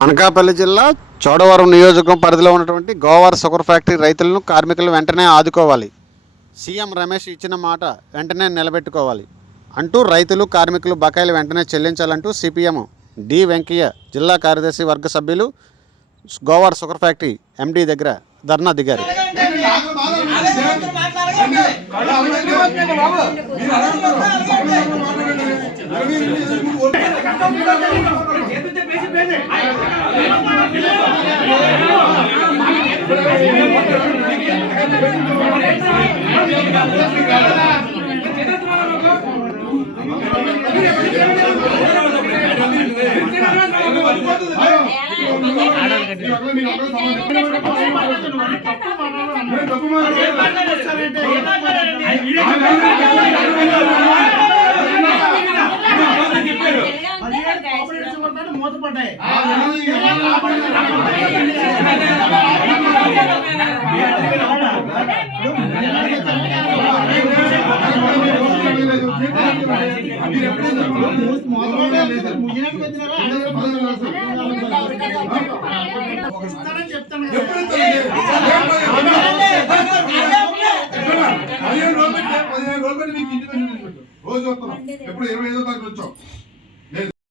అనకాపల్లి జిల్లా చోడవరం నియోజకవర్గం పరిధిలో ఉన్నటువంటి గోవార్ షుగర్ ఫ్యాక్టరీ రైతులను కార్మికులను వెంటనే ఆదుకోవాలి. సీఎం రమేష్ ఇచ్చిన మాట వెంటనే నిలబెట్టుకోవాలి అంటూ రైతులు కార్మికులు బకాయిలు వెంటనే చెల్లించాలంటూ సిపిఎం డి వెంకయ్య జిల్లా కార్యదర్శి వర్గ సభ్యులు గోవార్ షుగర్ ఫ్యాక్టరీ ఎండి దగ్గర ధర్నా దిగారు. మూతపడ్డాయి చెప్తాను రోజు వస్తున్నాం ఎప్పుడు 25వ తారీఖు వచ్చాం.